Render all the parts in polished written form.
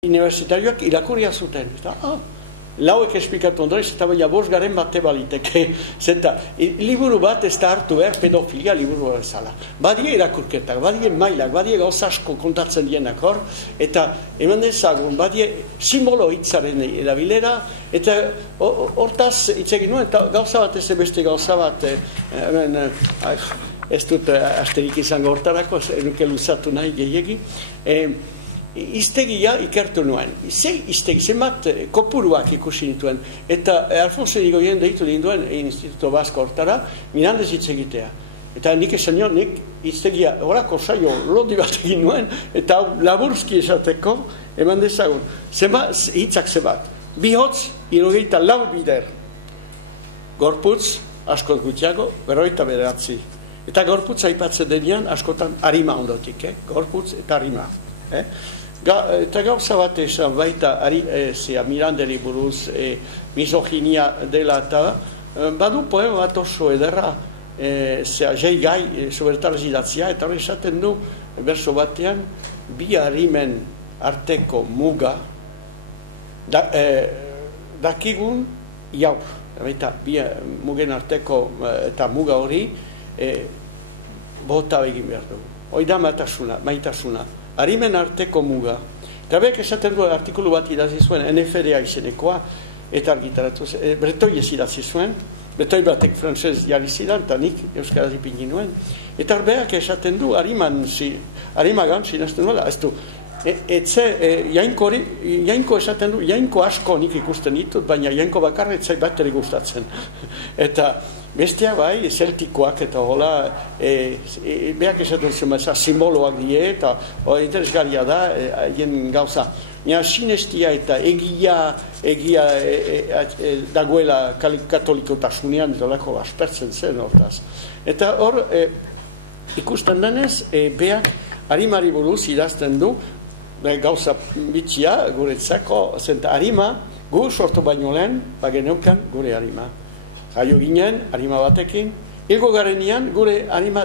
universitarioak irakurria zuten. Lauek esplikatu ondoren, eta baina 5 bate baliteke. Zeta, liburu bat ez da hartu pedofilia liburu bezala. Badie irakurketak, badie mailak, badie gauza asko kontatzen dienak hor, eta eman dezagun, badie simbolo hitzaren erabilera, eta hortaz hitz egin nuen, eta gauza bat ez beste gauza bat, ez dut asterik izango hortarako, enuke luzatu nahi gehiegi, iztegia ikertu nuen. Iztegi, zenbat kopuruak ikusi nituen. Eta Alfonso Irigoyen deitu ninduen Instituto Basko hortara, Mirandez hitz egitea. Eta nik esan nion, nik iztegia horako saio lodi bat egin nuen, eta laburski esateko, eman dezagun. Hitzak zebat. Bihotz, 74 bider. Gorputz, asko gutxiago, 59. Eta gorputz aipatzen denean, askotan harima ondotik. Gorputz eta harima. Eta gauza bat esan baita Miranderi buruz misoginia dela eta badu poema bat oso ederra jai gai sobertarz idatzia eta hori esaten du berso batean bi harimen arteko muga dakigun jaur eta bi mugen arteko eta muga hori bota egin behar du hori da maitasuna harimen arteko muga. Eta behek esaten du artikulu bat idatzi zuen, NFRA izenekoa, eta argitaratu zen, Bretoiez idatzi zuen, Bretoi batek frantzez jarri zidan, eta nik euskaraz ipini nuen. Eta behek esaten du, harimagan sinazten duela, ez du, jainko esaten du, jainko asko nik ikusten ditut, baina jainko bakarretzai bat ere gustatzen. Eta bestea bai, zeltikoak eta hola, behak esaten zuen, simboloak die, eta interesgarria da, hien gauza. Nia sinestia eta egia dagoela katolikotasunean, dolako aspertzen zen hortaz. Eta hor, ikusten denez, behak harimari buruz idazten du, gauza bitxia, guretzako, zenta harima, gu sortu baino lehen, bageneukan gure harima. Jaio ginen, harima batekin, hilgo garenean, gure harima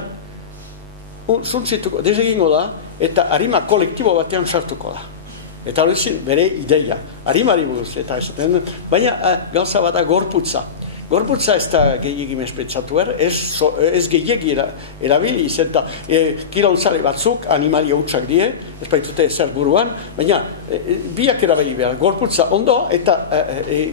zuntzituko, desegingo da, eta harima kolektibo batean sartuko da. Eta hori zin, bere ideia, harimari buruz, eta esaten, baina gauza bada gorputza. Gorputza ez da gehiagi mespetsatu ez gehiagi erabili, zenta kirauntzale batzuk, animali hautsak die, ez baitute zer buruan, baina biak erabili behar, gorputza ondo, eta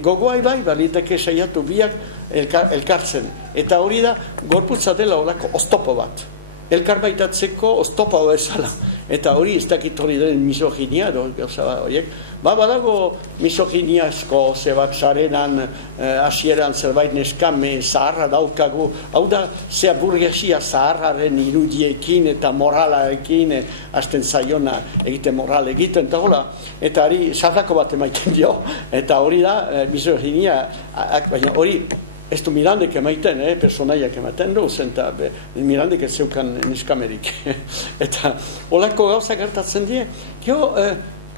gogoai bai, baliteke saiatu biak elkartzen. Eta hori da, gorputza dela horako oztopo bat. Elkar baitatzeko oztopa bezala. Eta hori ez dakit hori den misoginia, horiek. Badago misoginiazko zebat zarenan, hasieran zerbait neskame zaharra daukagu. Hau da, zea burgesia zaharraren irudiekin eta moralarekin, hasten zaiona egiten moral egiten, eta hola. Eta hori zafrako bat emaiten dio. Eta hori da, misoginia, baina hori, ez du Mirandek emaiten, personaiak ematen du, zenta Mirandek ez zeukan neskamerik. Eta holako gauza gertatzen die. Gio,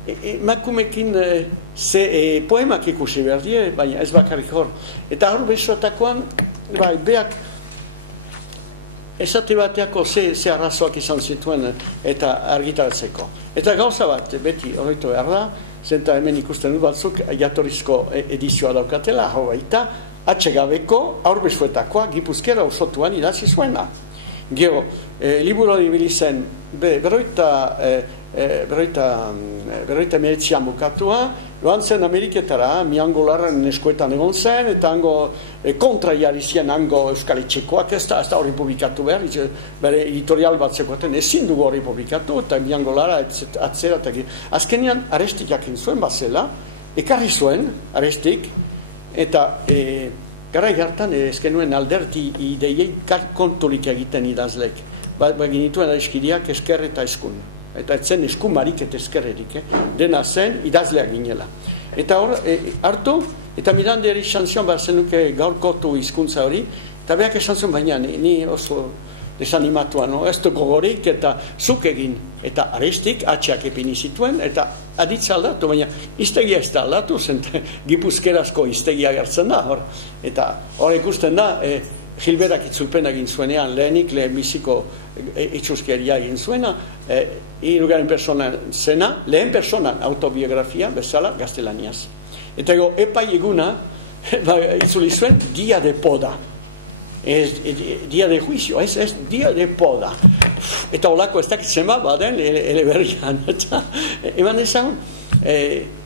emakumekin poemak ikusi behar die, baina ez bakarrik hor. Eta hor besoetakoan, beak esate bateako ze arrazoak izan zituen eta argitaratzeko. Eta gauza bat, beti horretu behar da, zenta hemen ikusten dut batzuk jatorrizko edizioa daukatela, hau baita, atxegabeko aurbezuetakoa Gipuzkera osotuan idatzi zuena. Gero, liburu ibili zen berroita meretzian bukatua, joan zen Ameriketara, miango larren eskuetan egon zen, eta hango kontra jarri zien hango euskal etxekoak, ez da hori publikatu behar, bere editorial bat zekoetan ezin dugu hori publikatu, eta miango larra atzera, azkenean arestik jakin zuen bazela, ekarri zuen arestik, eta gara hartan ezkenuen alderti ideiei kontolik egiten idazlek. Baginituen eskiriak esker eta eskun. Eta etzen eskumarik eta eskerrerik. Dena zen idazleak ginela. Eta hor, hartu, eta Miranderi xantzion behar zenuke gaurkotu hizkuntza hori, eta behak esan zuen baina, ni oso desanimatuan, ez du gogorik, eta zuk egin, eta arestik atxeak epini zituen, eta aditza aldatu, baina iztegia ez da aldatu, zente Gipuzkerazko iztegia gertzen da, hor. Eta hor ikusten da, Gilberak itzulpen egin zuenean, lehen biziko itxuskeria egin zuena, hirugarren personan zena, lehen personan autobiografia bezala gaztelaniaz. Eta epai eguna, itzuli zuen, dia de poda. Dia de juicio, ez dia de poda. Eta holako ez dakitzen baden, eleberrian. Eman ezagun,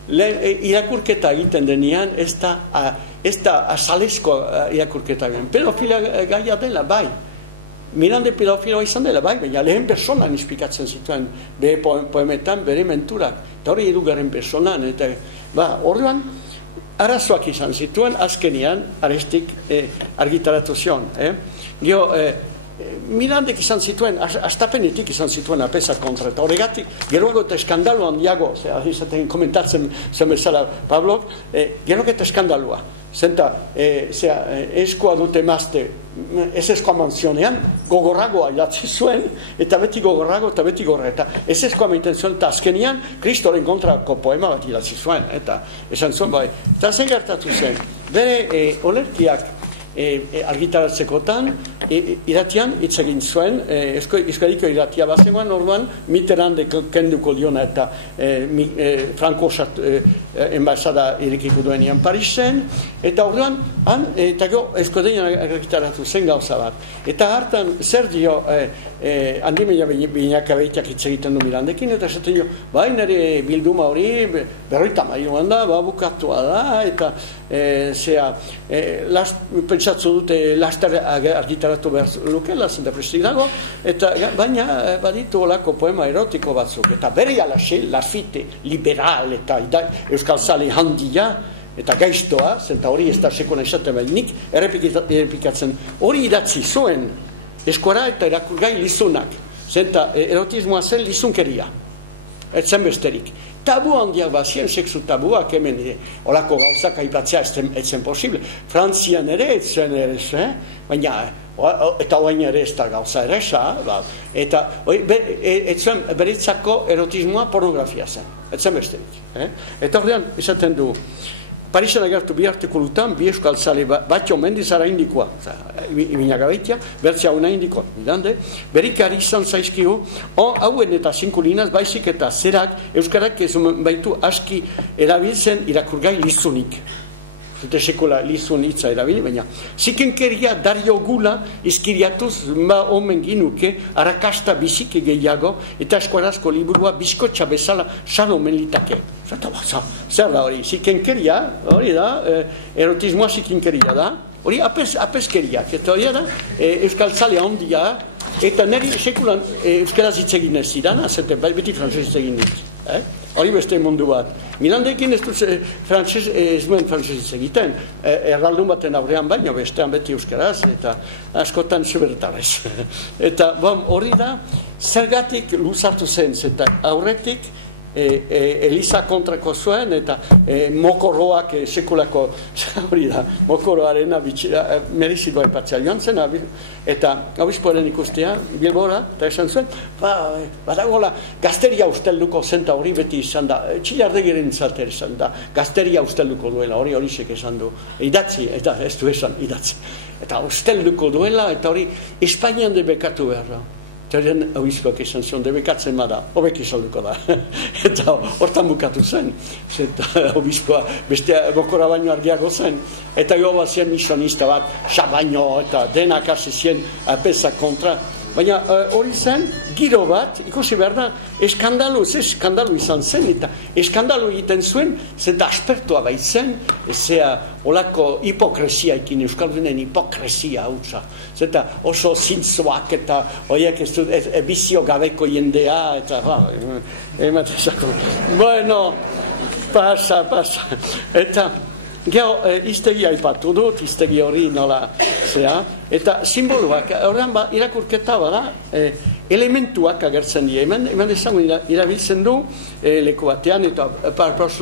irakurketa egiten denean, ez da azalezko irakurketa egin. Pedofilia gaia dela, bai. Mirande pedofiloa izan dela, bai, baina lehen personan izpikatzen zituen bere poemetan, bere menturak. Eta hori hirugarren personan, eta orduan, arazoak izan zituen, azkenian, arestik argitaratu zion. Mirandek izan zituen, astapenetik izan zituen apesak kontra, eta horregatik, geroago eta eskandalu handiago, izaten komentatzen zen bezala Pablok, geroago eta eskandalua. Zenta, eskoa dute mazte, ez eskoa manzionean, gogorragoa idatzi zuen, eta beti gogorrago, eta beti gorra, eta ez eskoa maiten zuen, eta azkenian, Kristoren kontrako poema bat idatzi zuen, eta esan zuen, bai, eta zen gertatu zen, bere olerkiak argitaratzekotan, iratian hitz egin zuen, euskadiko iratia bazegoan, orduan, Mitterrande kenduko diona eta Franco enbaixada irikiko duenean Parisen, eta orduan, eta euskadeian argitaratu zen gauza bat. Eta hartan, zer dio, handimila binakabeitiak hitz egiten du Mirandekin, eta esaten dio, bai, nire bilduma hori, berroita maioan da, bukatua da, eta pentsatzu dute laster argitaratu behar lukela, zenta prestik dago, eta baina baditu olako poema erotiko batzuk, eta bere alaxe, lafite, liberal, eta euskaltzale handia, eta gaiztoa, zenta hori ez da sekona esaten behar, nik errepikatzen, hori idatzi zuen, eskuara eta erakurgai lizunak, zenta erotismoa zen lizunkeria, etzen besterik. Tabu handiak bazien, sexu tabuak hemen, olako gauzak aipatzea etzen posible. Frantzian ere etzen ere, baina, eta oain ere ez da gauza ere, eta etzen beretzako erotismoa pornografia zen, etzen besterik. Eta horrean, esaten du, Parisen agertu bi artikulutan, bi euskaltzale batxo mendizara indikoa, ibinagabeitia, bertzea una indikoa, berikari izan zaizkigu, hauen eta sinkulinaz, baizik eta zerak, euskarak ez baitu aski erabiltzen irakurgai lizunik. Zute sekula lizun hitza erabili, baina zikenkeria dario gula izkiriatuz omen ginuke, arrakasta biziki gehiago, eta eskuarazko liburua bizkotxa bezala salomen litake. Zer da hori, zikenkeria, hori da, erotismoa zikenkeria da, hori apeskeriak, eta hori da, euskaltzalea ondia, eta niri sekulan euskaraz hitz egin ez zidana, zete beti frantzez hitz egin dit. Hori beste mundu bat. Mirandekin ez duen frantzez hitz egiten, erraldun baten aurrean baino, bestean beti euskaraz, eta askotan zubertarrez. Eta hori da, zergatik luzartu zen, eta aurretik Eliza kontrako zuen, eta mokoroak sekulako, hori da, mokoroaren merizidua epatzea joan zen, eta obispoaren ikustea, Bilbora, eta esan zuen, badagoela, gazteria ustelduko zenta hori beti izan da, txilardegiren zater izan da, gazteria ustelduko duela, hori horizek esan du, idatzi, eta ez du esan, idatzi, eta ustelduko duela, eta hori Espainian debekatu behar da. Teren obispoak izan zion, debekatzen bada, hobek izalduko da. Eta hortan bukatu zen. Eta obispoa beste bokora baino argiago zen. Eta goba zien misionista bat, xabaino, eta denak hasi zien apezak kontra. Baina hori zen, giro bat, ikusi behar da, eskandalu izan zen, eta eskandalu egiten zuen, zeta aspertua baitzen, zea olako hipokresia ekin, euskaldunen hipokresia hautsa. Zeta oso zintzoak eta horiek ez du, bizio gabeko jendea, eta ematezako. Bueno, pasa. Eta gero, iztegi aipatu dut, iztegi hori nola zea, eta simboloak, horrean irakurketa bada, elementuak agertzen dira, hemen esango irabiltzen du leku batean, eta parpros